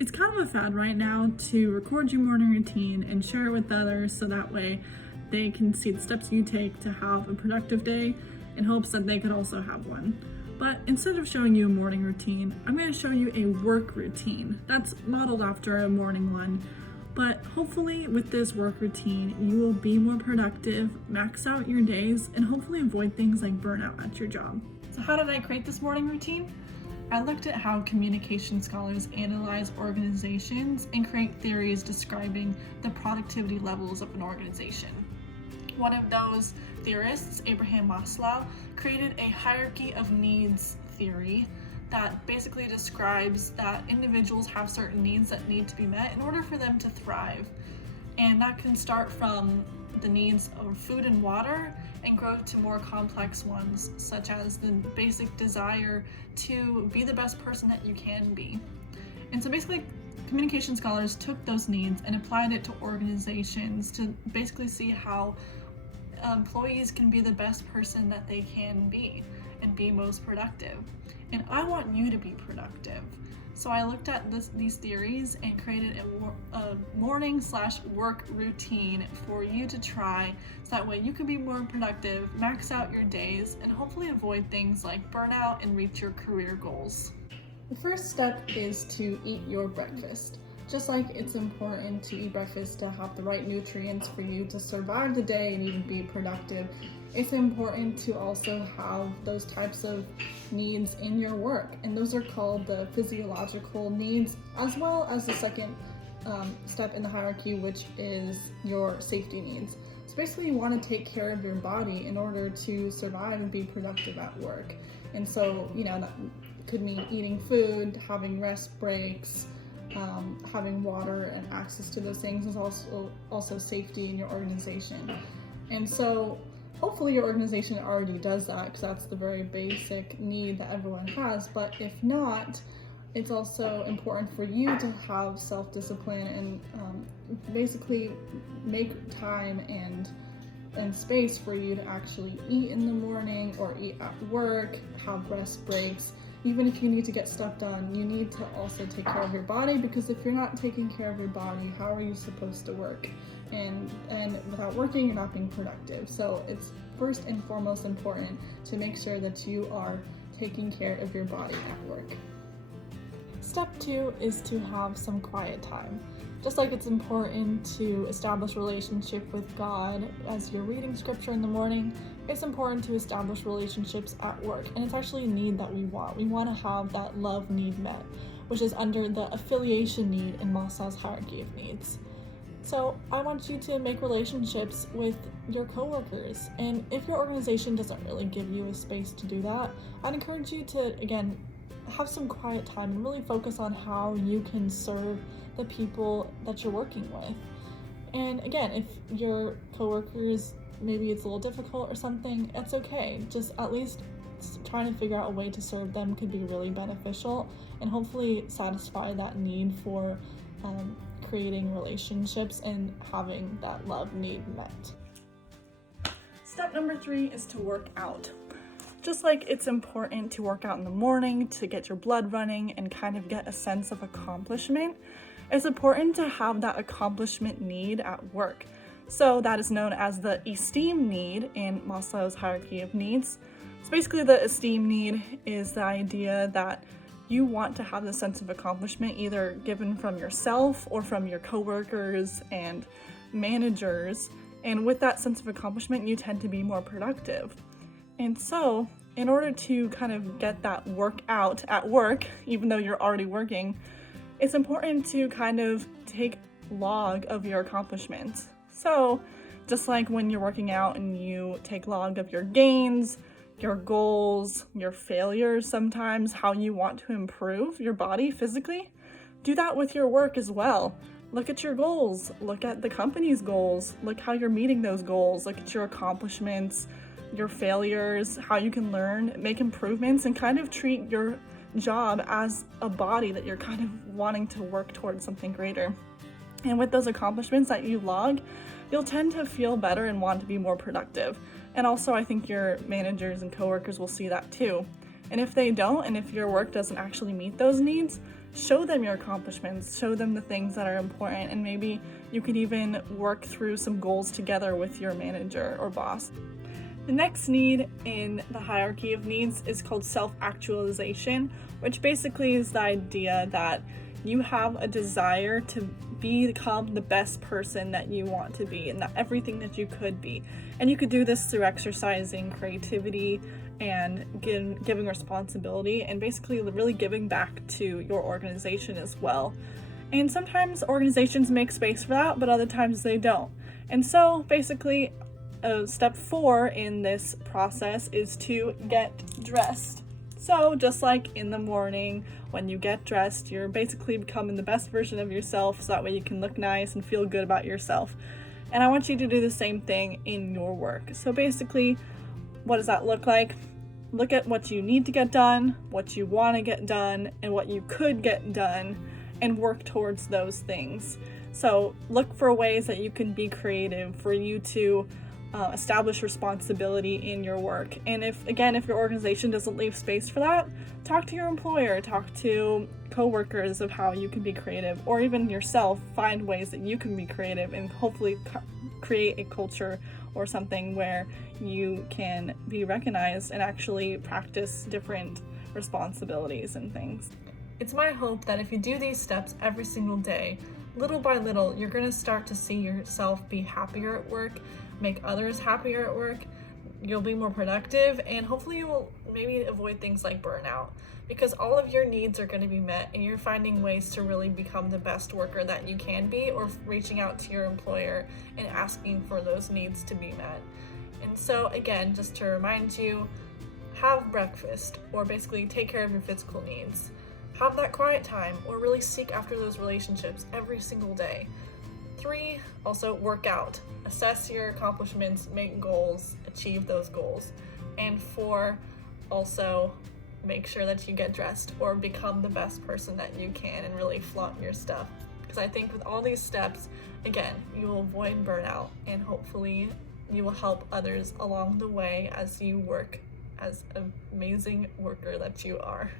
It's kind of a fad right now to record your morning routine and share it with others so that way they can see the steps you take to have a productive day in hopes that they could also have one. But instead of showing you a morning routine, I'm going to show you a work routine that's modeled after a morning one. But hopefully with this work routine, you will be more productive, max out your days, and hopefully avoid things like burnout at your job. So how did I create this morning routine? I looked at how communication scholars analyze organizations and create theories describing the productivity levels of an organization. One of those theorists, Abraham Maslow, created a hierarchy of needs theory that basically describes that individuals have certain needs that need to be met in order for them to thrive. And that can start from the needs of food and water and grow to more complex ones, such as the basic desire to be the best person that you can be. And so basically, communication scholars took those needs and applied it to organizations to basically see how employees can be the best person that they can be and be most productive. And I want you to be productive. So I looked at these theories and created a morning/work routine for you to try so that way you can be more productive, max out your days, and hopefully avoid things like burnout and reach your career goals. The first step is to eat your breakfast. Just like it's important to eat breakfast to have the right nutrients for you to survive the day and even be productive, it's important to also have those types of needs in your work. And those are called the physiological needs, as well as the second step in the hierarchy, which is your safety needs. So basically you want to take care of your body in order to survive and be productive at work. And so, that could mean eating food, having rest breaks, having water and access to those things is also safety in your organization. And so hopefully your organization already does that, because that's the very basic need that everyone has. But if not, it's also important for you to have self-discipline and basically make time and space for you to actually eat in the morning or eat at work, have rest breaks. Even if you need to get stuff done, you need to also take care of your body, because if you're not taking care of your body, how are you supposed to work? And without working, you're not being productive. So it's first and foremost important to make sure that you are taking care of your body at work. Step 2 is to have some quiet time. Just like it's important to establish a relationship with God as you're reading scripture in the morning, it's important to establish relationships at work. And it's actually a need that we want. We want to have that love need met, which is under the affiliation need in Maslow's hierarchy of needs. So I want you to make relationships with your coworkers. And if your organization doesn't really give you a space to do that, I'd encourage you to, again, have some quiet time and really focus on how you can serve the people that you're working with. And again, if your coworkers, maybe it's a little difficult or something, it's okay. Just at least trying to figure out a way to serve them could be really beneficial and hopefully satisfy that need for creating relationships and having that love need met. Step number 3 is to work out. Just like it's important to work out in the morning to get your blood running and kind of get a sense of accomplishment, it's important to have that accomplishment need at work. So that is known as the esteem need in Maslow's hierarchy of needs. So basically the esteem need is the idea that you want to have the sense of accomplishment either given from yourself or from your coworkers and managers. And with that sense of accomplishment, you tend to be more productive. And so, in order to kind of get that work out at work, even though you're already working, it's important to kind of take log of your accomplishments. So, just like when you're working out and you take log of your gains, your goals, your failures sometimes, how you want to improve your body physically, do that with your work as well. Look at your goals, look at the company's goals, look how you're meeting those goals, look at your accomplishments, your failures, how you can learn, make improvements, and kind of treat your job as a body that you're kind of wanting to work towards something greater. And with those accomplishments that you log, you'll tend to feel better and want to be more productive. And also, I think your managers and coworkers will see that too. And if they don't, and if your work doesn't actually meet those needs, show them your accomplishments, show them the things that are important, and maybe you could even work through some goals together with your manager or boss. The next need in the hierarchy of needs is called self-actualization, which basically is the idea that you have a desire to become the best person that you want to be and that everything that you could be. And you could do this through exercising creativity and giving responsibility and basically really giving back to your organization as well. And sometimes organizations make space for that, but other times they don't. And so basically, step 4 in this process is to get dressed. So just like in the morning, when you get dressed, you're basically becoming the best version of yourself, so that way you can look nice and feel good about yourself. And I want you to do the same thing in your work. So basically, what does that look like? Look at what you need to get done, what you want to get done, and what you could get done, and work towards those things. So look for ways that you can be creative for you to establish responsibility in your work. And if your organization doesn't leave space for that, talk to your employer, talk to coworkers of how you can be creative, or even yourself, find ways that you can be creative and hopefully create a culture or something where you can be recognized and actually practice different responsibilities and things. It's my hope that if you do these steps every single day, little by little, you're going to start to see yourself be happier at work, make others happier at work, you'll be more productive, and hopefully you will maybe avoid things like burnout, because all of your needs are going to be met and you're finding ways to really become the best worker that you can be, or reaching out to your employer and asking for those needs to be met. And so again, just to remind you, have breakfast, or basically take care of your physical needs. Have that quiet time, or really seek after those relationships every single day. 3, also work out. Assess your accomplishments, make goals, achieve those goals. And 4, also make sure that you get dressed or become the best person that you can and really flaunt your stuff. Because I think with all these steps, again, you will avoid burnout and hopefully you will help others along the way as you work as an amazing worker that you are.